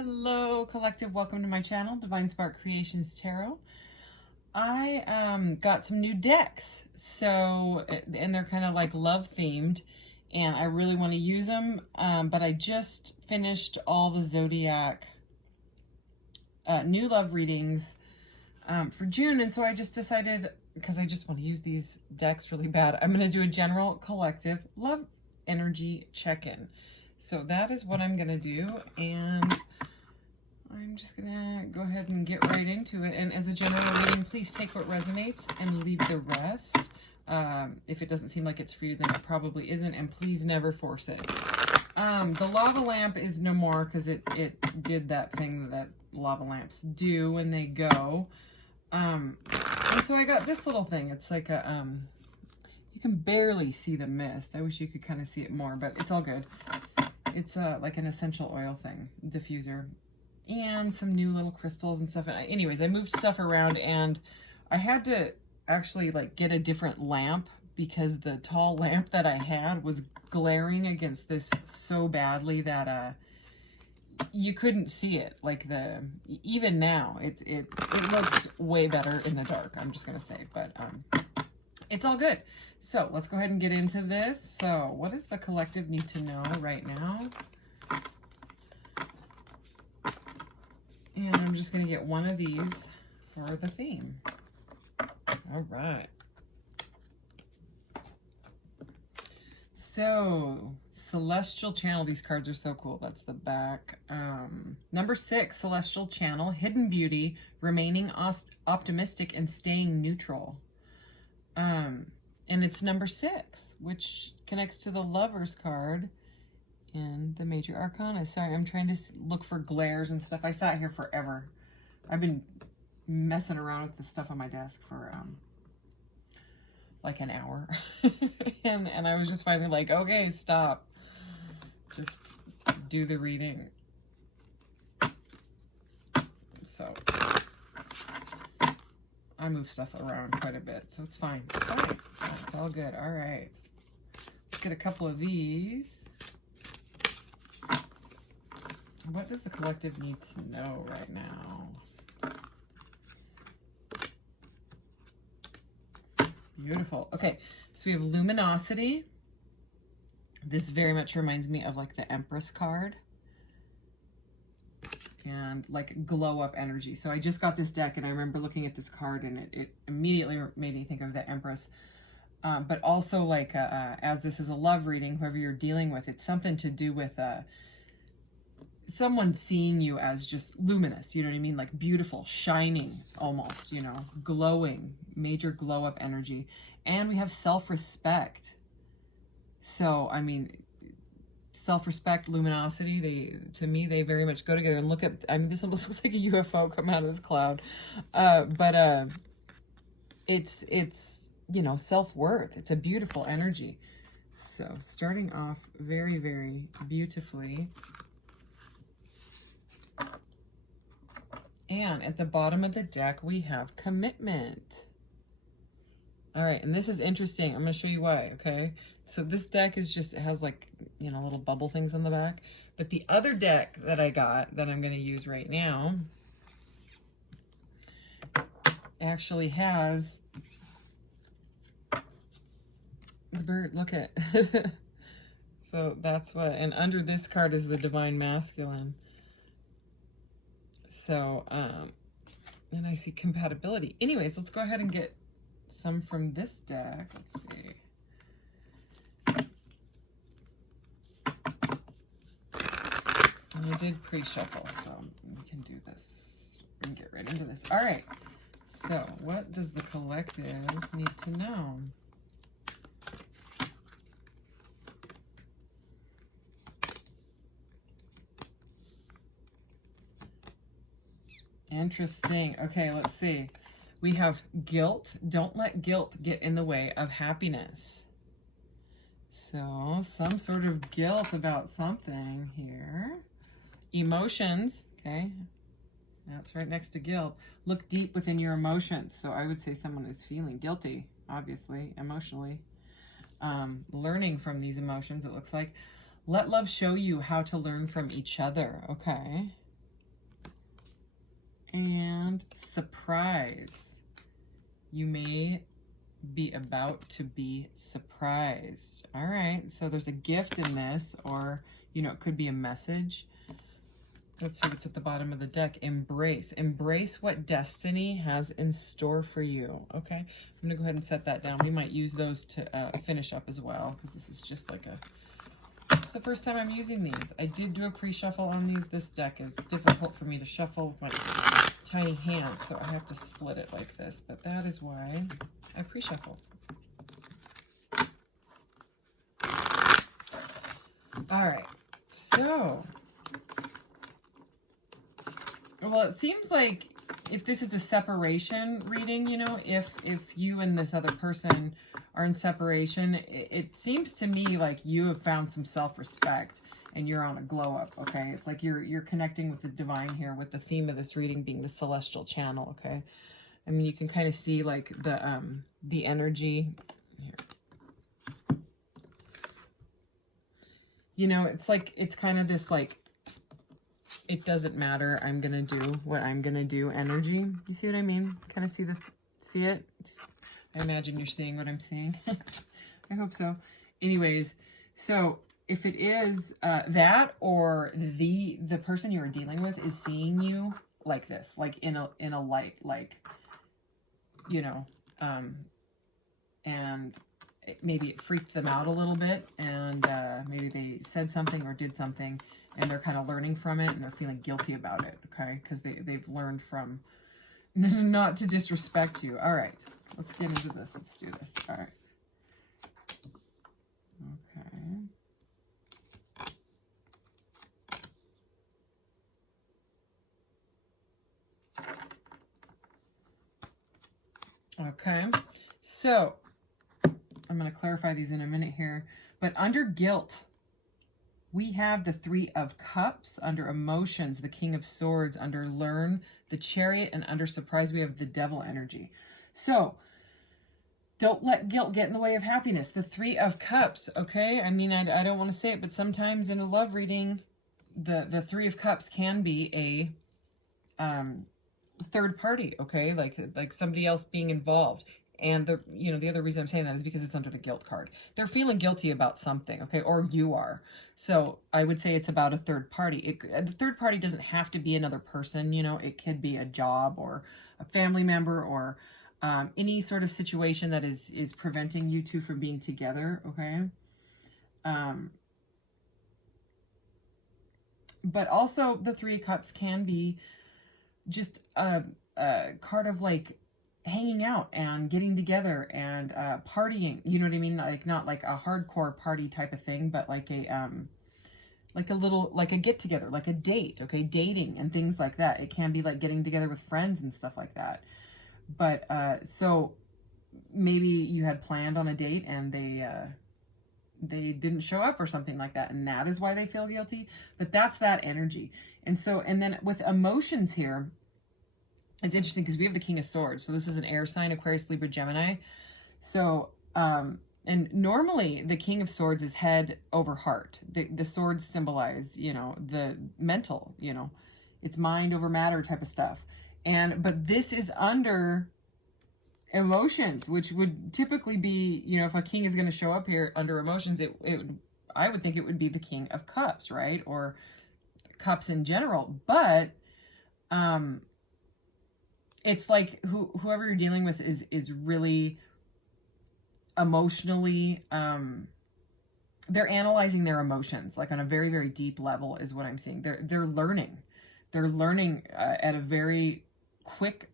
Hello, collective. Welcome to my channel, Divine Spark Creations Tarot. I got some new decks, and they're kind of like love themed, and I really want to use them. But I just finished all the Zodiac new love readings for June, and so I just decided, because I just want to use these decks really bad, I'm going to do a general collective love energy check-in. So that is what I'm going to do, and I'm just going to go ahead and get right into it. And as a general reading, please take what resonates and leave the rest. If it doesn't seem like it's for you, then it probably isn't, and please never force it. The lava lamp is no more because it did that thing that lava lamps do when they go. And so I got this little thing. It's like a, you can barely see the mist. I wish you could kind of see it more, but it's all good. It's like an essential oil thing, diffuser, and some new little crystals and stuff. Anyways, I moved stuff around, and I had to actually like get a different lamp because the tall lamp that I had was glaring against this so badly that you couldn't see it. Like even now, it looks way better in the dark, I'm just gonna say, but it's all good. So let's go ahead and get into this. So what does the collective need to know right now? And I'm just going to get one of these for the theme. All right. So, Celestial Channel. These cards are so cool. That's the back. Number 6, Celestial Channel. Hidden Beauty. Remaining optimistic and staying neutral. And it's number 6, which connects to the Lover's card in the Major Arcana. Sorry, I'm trying to look for glares and stuff. I sat here forever. I've been messing around with the stuff on my desk for like an hour. and I was just finally like, okay, stop. Just do the reading. So I move stuff around quite a bit, so it's fine. It's fine. It's all good. All right. Let's get a couple of these. What does the collective need to know right now? Beautiful. Okay, so we have luminosity. This very much reminds me of like the Empress card. And like glow up energy. So I just got this deck, and I remember looking at this card, and it immediately made me think of the Empress. But also like as this is a love reading, whoever you're dealing with, it's something to do with someone seeing you as just luminous, you know what I mean? Like beautiful, shining almost, you know, glowing, major glow up energy. And we have self-respect. So, I mean, self-respect, luminosity, to me, they very much go together. And look at, I mean, this almost looks like a UFO coming out of this cloud. But it's, you know, self-worth. It's a beautiful energy. So starting off very, very beautifully. And at the bottom of the deck, we have commitment. All right, and this is interesting. I'm going to show you why, okay? So this deck is just, it has like, you know, little bubble things on the back. But the other deck that I got that I'm going to use right now actually has the bird. Look at So that's what, and under this card is the Divine Masculine. So, and I see compatibility. Anyways, let's go ahead and get some from this deck. Let's see. And I did pre-shuffle, so we can do this. We can get right into this. All right. So, what does the collective need to know? Interesting. Okay, let's see. We have guilt. Don't let guilt get in the way of happiness. So, some sort of guilt about something here. Emotions. Okay. That's right next to guilt. Look deep within your emotions. So, I would say someone is feeling guilty, obviously, emotionally. Learning from these emotions, it looks like. Let love show you how to learn from each other. Okay. and surprise. You may be about to be surprised. All right, so there's a gift in this, or, you know, it could be a message. Let's see what's at the bottom of the deck. Embrace. Embrace what destiny has in store for you. Okay, I'm gonna go ahead and set that down. We might use those to finish up as well, because this is just like it's the first time I'm using these. I did do a pre-shuffle on these. This deck is difficult for me to shuffle with my tiny hands, so I have to split it like this, but that is why I pre-shuffle. All right, so, well, it seems like if this is a separation reading, you know, if you and this other person are in separation, it seems to me like you have found some self-respect and you're on a glow up, okay? It's like you're connecting with the divine here, with the theme of this reading being the celestial channel, okay? I mean, you can kind of see like the energy here. You know, it's like, it's kind of this like, it doesn't matter, I'm gonna do what I'm gonna do energy. You see what I mean? Kind of see it? I imagine you're seeing what I'm seeing. I hope so. Anyways, so if it is that, or the person you are dealing with is seeing you like this, like in a light, like, you know, and maybe it freaked them out a little bit, and maybe they said something or did something, and they're kind of learning from it, and they're feeling guilty about it, okay? Because they've learned from not to disrespect you. All right, let's get into this. Let's do this. All right. Okay. Okay, so I'm going to clarify these in a minute here, but under guilt, we have the Three of Cups. Under emotions, the King of Swords. Under learn, the Chariot. And under surprise, we have the Devil energy. So don't let guilt get in the way of happiness. The Three of Cups, okay? I mean, I don't want to say it, but sometimes in a love reading, the Three of Cups can be a third party, okay? Like somebody else being involved. And the other reason I'm saying that is because it's under the guilt card. They're feeling guilty about something, okay? Or you are. So I would say it's about a third party. The third party doesn't have to be another person, you know. It could be a job or a family member, or any sort of situation that is preventing you two from being together, okay? But also the Three of Cups can be just a card of like hanging out and getting together and partying, you know what I mean? Like not like a hardcore party type of thing, but like a little, like a get together, like a date, okay? Dating and things like that. It can be like getting together with friends and stuff like that. But so maybe you had planned on a date and they didn't show up or something like that, and that is why they feel guilty. But that's that energy. And so, and then with emotions here, it's interesting because we have the King of Swords. So this is an air sign, Aquarius, Libra, Gemini. So, and normally the King of Swords is head over heart. The swords symbolize, you know, the mental, you know, it's mind over matter type of stuff. But this is under emotions, which would typically be, you know, if a king is going to show up here under emotions, I would think it would be the King of Cups, right? Or cups in general. But, it's like whoever you're dealing with is really emotionally, they're analyzing their emotions like on a very, very deep level is what I'm seeing. They're learning. They're learning at a very quick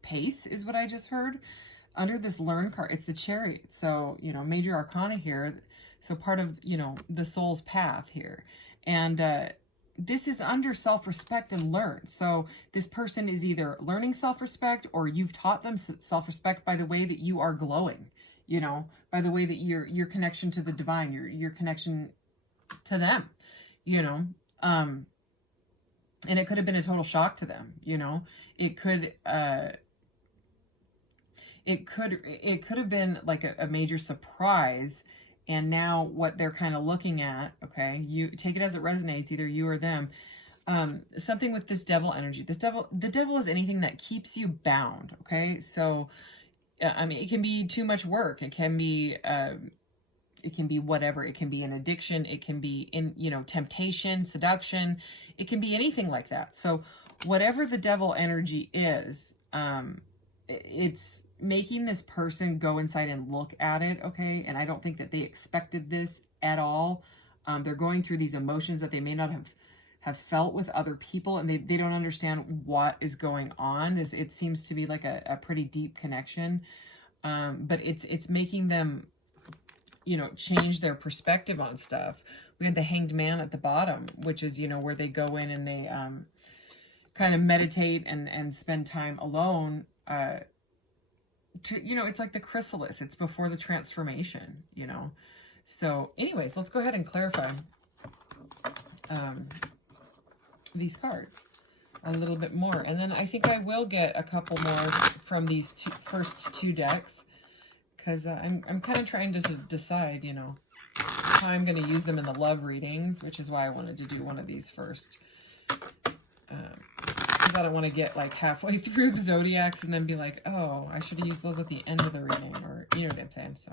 pace is what I just heard. Under this learn card, it's the Chariot. So, you know, major arcana here. So part of, you know, the soul's path here. And, this is under self-respect and learn. So this person is either learning self-respect or you've taught them self-respect by the way that you are glowing, you know, by the way that your connection to the divine, your connection to them, you know, and it could have been a total shock to them, you know, it could have been like a major surprise. And now what they're kind of looking at, okay, you take it as it resonates, either you or them. something with this devil energy. The devil is anything that keeps you bound. Okay. So, I mean, it can be too much work. It can be whatever. It can be an addiction. It can be temptation, seduction. It can be anything like that. So whatever the devil energy is, it's making this person go inside and look at it. Okay. And I don't think that they expected this at all. They're going through these emotions that they may not have felt with other people, and they don't understand what is going on. It seems to be like a pretty deep connection. But it's making them, change their perspective on stuff. We had the Hanged Man at the bottom, which is, where they go in and they kind of meditate and spend time alone. It's like the chrysalis. It's before the transformation, So anyways, let's go ahead and clarify these cards a little bit more. And then I think I will get a couple more from these first two decks, because I'm kind of trying to decide, how I'm going to use them in the love readings, which is why I wanted to do one of these first. Because I don't want to get like halfway through the Zodiacs and then be like, oh, I should have used those at the end of the reading, or you know what I'm saying. So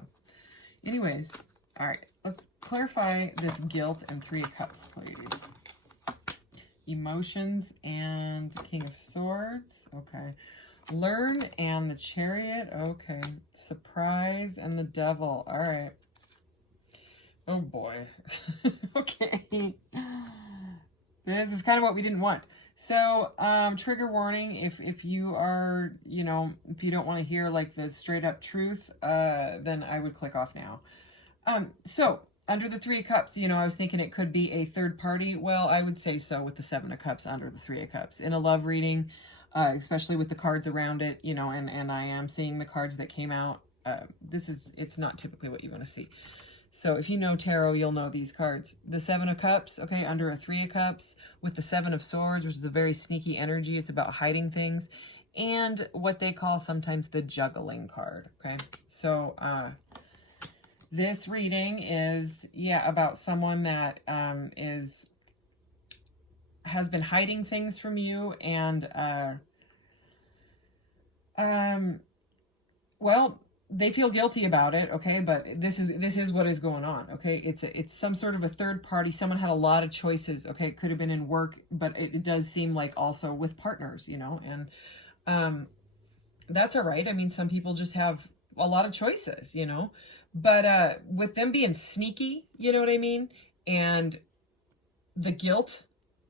anyways, all right, let's clarify this guilt and Three of Cups, please. Emotions and King of Swords. Okay. Learn and the Chariot. Okay. Surprise and the Devil. All right. Oh boy. Okay. This is kind of what we didn't want. So, trigger warning, if you are, if you don't want to hear like the straight up truth, then I would click off now. So under the Three of Cups, I was thinking it could be a third party. Well, I would say so with the Seven of Cups under the Three of Cups. In a love reading, especially with the cards around it, and I am seeing the cards that came out. It's not typically what you want to see. So if you know tarot, you'll know these cards. The Seven of Cups, okay, under a Three of Cups, with the Seven of Swords, which is a very sneaky energy. It's about hiding things. And what they call sometimes the juggling card, okay? So, this reading is, about someone that has been hiding things from you, and well, they feel guilty about it, okay? But this is what is going on, okay? It's some sort of a third party. Someone had a lot of choices, okay? It could have been in work, but it does seem like also with partners, and that's all right. I mean, some people just have a lot of choices, But with them being sneaky, you know what I mean? And the guilt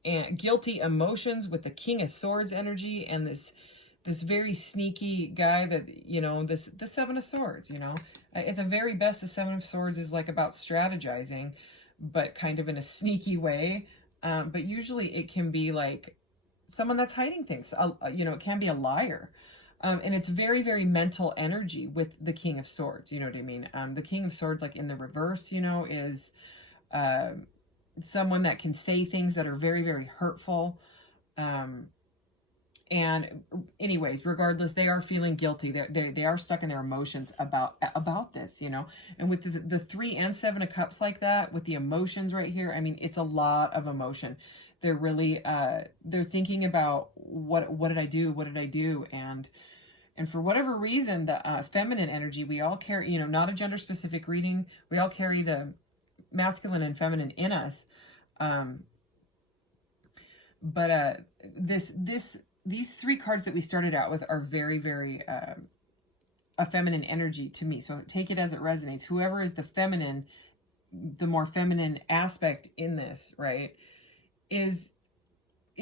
and guilty emotions with the King of Swords energy, and this very sneaky guy that, the Seven of Swords, At the very best, the Seven of Swords is like about strategizing, but kind of in a sneaky way. But usually it can be like someone that's hiding things. It can be a liar. And it's very, very mental energy with the King of Swords. You know what I mean? The King of Swords, like in the reverse, is someone that can say things that are very, very hurtful. And anyways, regardless, they are feeling guilty. They are stuck in their emotions about this, And with the Three and Seven of Cups like that, with the emotions right here, I mean, it's a lot of emotion. They're really, they're thinking about what did I do? What did I do? And for whatever reason, the feminine energy, we all carry, not a gender specific reading. We all carry the masculine and feminine in us. But these three cards that we started out with are very, very a feminine energy to me. So take it as it resonates. Whoever is the feminine, the more feminine aspect in this, right, is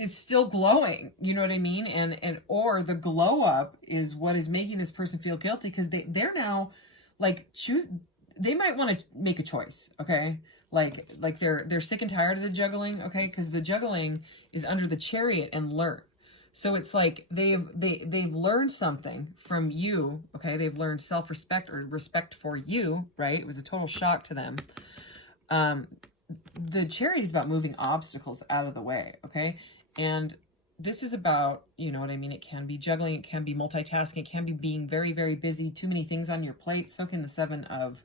still glowing, you know what I mean? And or the glow up is what is making this person feel guilty, because they're now like they might want to make a choice, okay? Like they're sick and tired of the juggling, okay? Because the juggling is under the Chariot and learn. So it's like they've learned something from you, okay? They've learned self-respect or respect for you, right? It was a total shock to them. The Chariot is about moving obstacles out of the way, okay? And this is about, you know what I mean? It can be juggling, it can be multitasking, it can be being very, very busy, too many things on your plate. So can the Seven of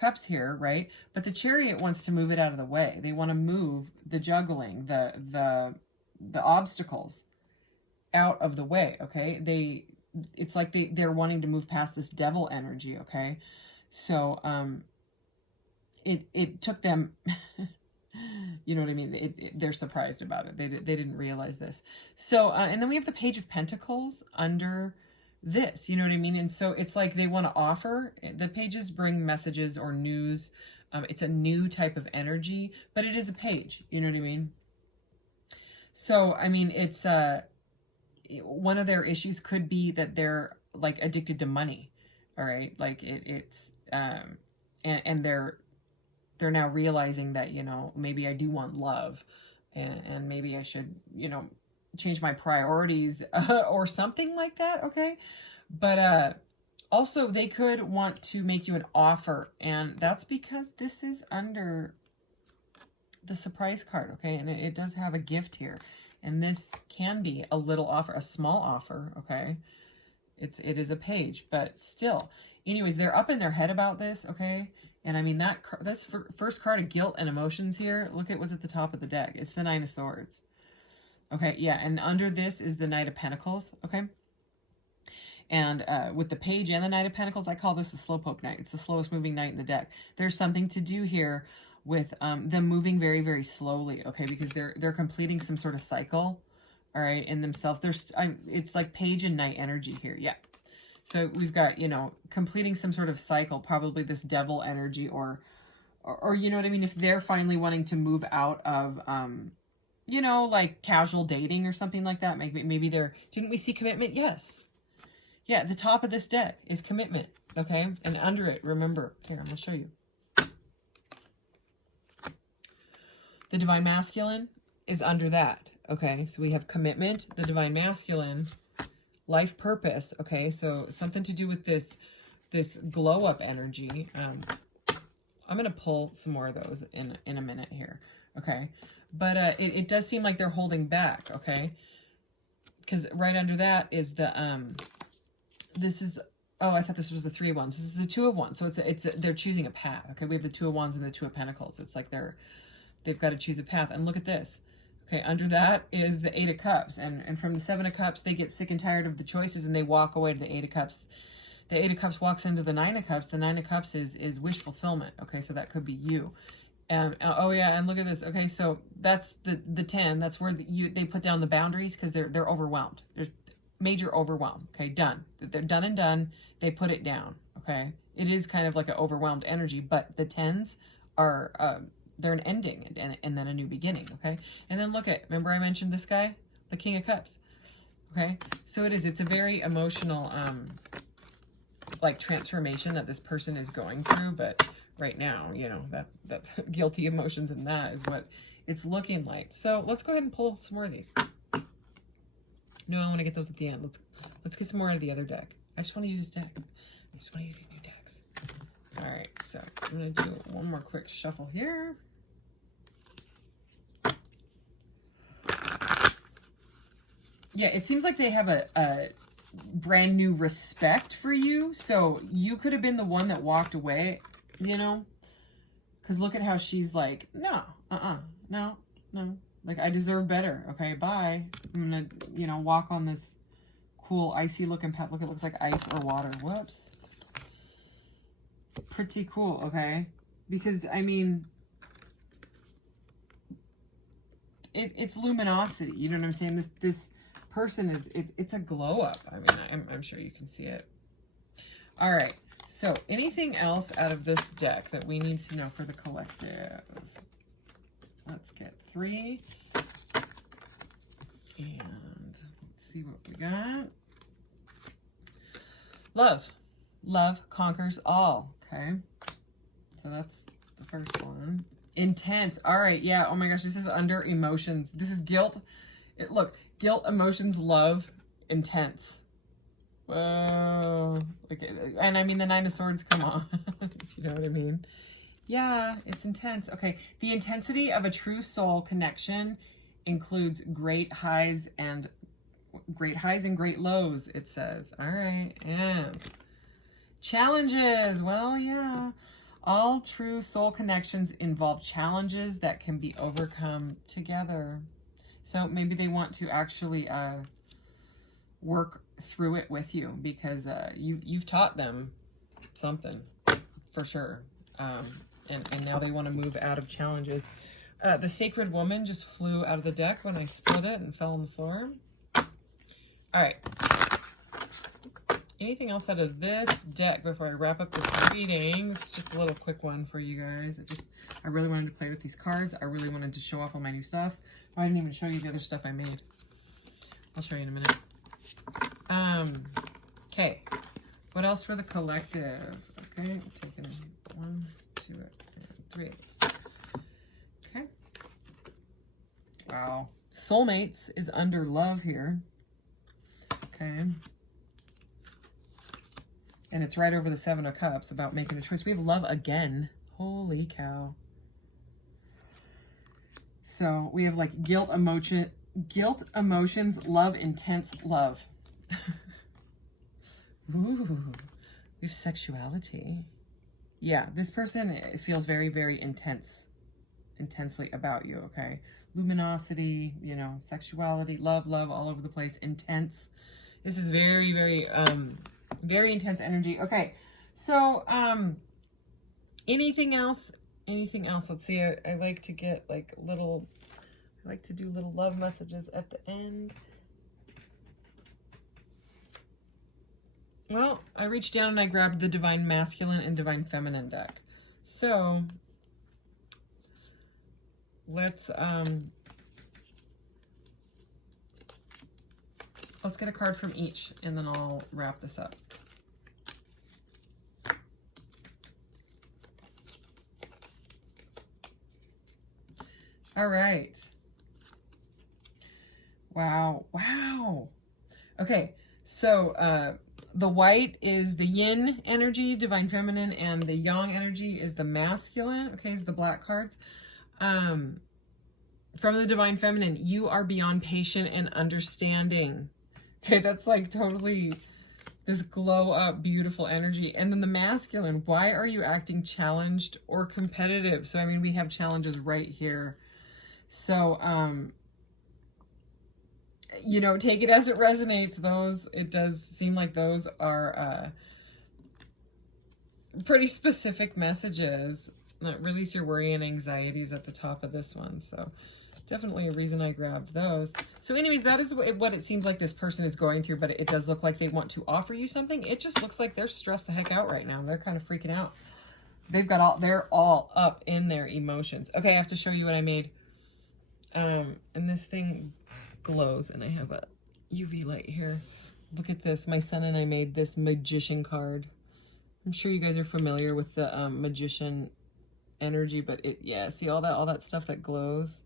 Cups here, right? But the Chariot wants to move it out of the way. They want to move the juggling, the obstacles out of the way, okay? It's like they're wanting to move past this devil energy, okay? So it took them you know what I mean? They're surprised about it. They didn't realize this. So and then we have the Page of Pentacles under this, you know what I mean? And so it's like they want to offer. The pages bring messages or news. It's a new type of energy, but it is a page, you know what I mean? So I mean, it's one of their issues could be that they're like addicted to money. All right, like it's and they're now realizing that, you know, maybe I do want love, and maybe I should, you know, change my priorities or something like that, okay? But also they could want to make you an offer, and that's because this is under the surprise card, okay? And it does have a gift here, and this can be a little offer, a small offer, okay? It is a page, but still. Anyways, they're up in their head about this, okay? And I mean, that's first card of guilt and emotions here. Look at what's at the top of the deck. It's the Nine of Swords. Okay, yeah, and under this is the Knight of Pentacles, okay? And with the Page and the Knight of Pentacles, I call this the Slowpoke Knight. It's the slowest moving knight in the deck. There's something to do here with them moving very, very slowly, okay? Because they're completing some sort of cycle, all right, in themselves. It's like Page and Knight energy here, yeah. So we've got, you know, completing some sort of cycle, probably this devil energy, or you know what I mean? If they're finally wanting to move out of, you know, like casual dating or something like that, maybe they're, didn't we see commitment? Yes. Yeah, the top of this deck is commitment, okay? And under it, remember, here, I'm going to show you. The Divine Masculine is under that, okay? So we have commitment, the Divine Masculine, life purpose, okay? So something to do with this glow up energy. I'm going to pull some more of those in a minute here, okay? But it does seem like they're holding back, okay? Because right under that is the, this is, oh, I thought this was the Three of Wands. This is the Two of Wands. So they're choosing a path, okay? We have the Two of Wands and the Two of Pentacles. It's like they've got to choose a path. And look at this. Okay, under that is the Eight of Cups. And from the Seven of Cups, they get sick and tired of the choices and they walk away to the Eight of Cups. The Eight of Cups walks into the Nine of Cups. The Nine of Cups is wish fulfillment. Okay, so that could be you. Oh yeah, and look at this. Okay, so that's the 10. That's where they put down the boundaries because they're overwhelmed. There's major overwhelm. Okay, done. They're done and done. They put it down. Okay, it is kind of like an overwhelmed energy, but the 10s are they're an ending and then a new beginning. Okay, and then look at, remember I mentioned this guy, the King of Cups. Okay, so it's a very emotional like transformation that this person is going through, but right now, you know, that's guilty emotions, and that is what it's looking like. So let's go ahead and pull some more of these. No, I want to get those at the end. Let's get some more out of the other deck. I just want to use this deck. I just want to use these new decks. All right, so I'm going to do one more quick shuffle here. Yeah, it seems like they have a brand new respect for you. So you could have been the one that walked away, you know, because look at how she's like, no, no. Like, I deserve better. Okay, bye. I'm going to, you know, walk on this cool icy looking path. Look, it looks like ice or water. Whoops. Pretty cool, okay? Because, I mean, it's luminosity. You know what I'm saying? This person is, it's a glow up. I mean, I'm sure you can see it. All right. So anything else out of this deck that we need to know for the collective? Let's get 3. And let's see what we got. Love. Love conquers all. Okay. So that's the first one. Intense. All right. Yeah. Oh my gosh. This is under emotions. This is guilt. Look, guilt, emotions, love, intense. Whoa. Like, and I mean, the Nine of Swords, come on. If you know what I mean. Yeah, it's intense. Okay, the intensity of a true soul connection includes great highs and great lows, it says. All right, and challenges. Well, yeah. All true soul connections involve challenges that can be overcome together. So maybe they want to actually work through it with you because you've taught them something for sure. And now they want to move out of challenges. The Sacred Woman just flew out of the deck when I split it and fell on the floor. All right. Anything else out of this deck before I wrap up this reading? It's just a little quick one for you guys. I really wanted to play with these cards. I really wanted to show off all my new stuff. Oh, I didn't even show you the other stuff I made. I'll show you in a minute. Okay. What else for the collective? Okay, I'm taking 1, 2, and 3 of these. Okay. Wow. Soulmates is under love here. Okay. And it's right over the 7 of Cups about making a choice. We have love again. Holy cow. So we have like guilt, emotions, love, intense love. Ooh, we have sexuality. Yeah, this person feels very, very intensely about you, okay? Luminosity, you know, sexuality, love, all over the place, intense. This is very, very, very intense energy. Okay, so, anything else? Let's see, I like to get like little, I like to do little love messages at the end. Well, I reached down and I grabbed the Divine Masculine and Divine Feminine deck. So, let's get a card from each and then I'll wrap this up. All right. Wow. Okay, so the white is the yin energy, Divine Feminine, and the yang energy is the masculine. Okay, is the black cards. From the Divine Feminine, you are beyond patient and understanding. Okay, that's like totally this glow up, beautiful energy. And then the masculine, why are you acting challenged or competitive? So, I mean, we have challenges right here. So, you know, take it as it resonates. It does seem like those are pretty specific messages. Release your worry and anxieties at the top of this one. So definitely a reason I grabbed those. So anyways, that is what it seems like this person is going through, but it does look like they want to offer you something. It just looks like they're stressed the heck out right now. They're kind of freaking out. They're all up in their emotions. Okay, I have to show you what I made. And this thing glows and I have a UV light here. Look at this. My son and I made this magician card. I'm sure you guys are familiar with the magician energy, but see all that stuff that glows.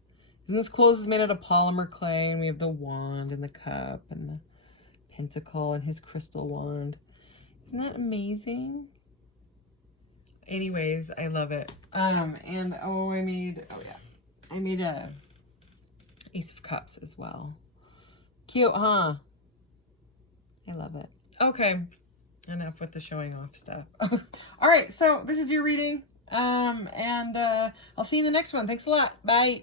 Isn't this cool? This is made out of polymer clay, and we have the wand and the cup and the pentacle and his crystal wand. Isn't that amazing? Anyways, I love it. I made a Ace of Cups as well. Cute, huh? I love it. Okay, enough with the showing off stuff. All right, so this is your reading. I'll see you in the next one. Thanks a lot. Bye.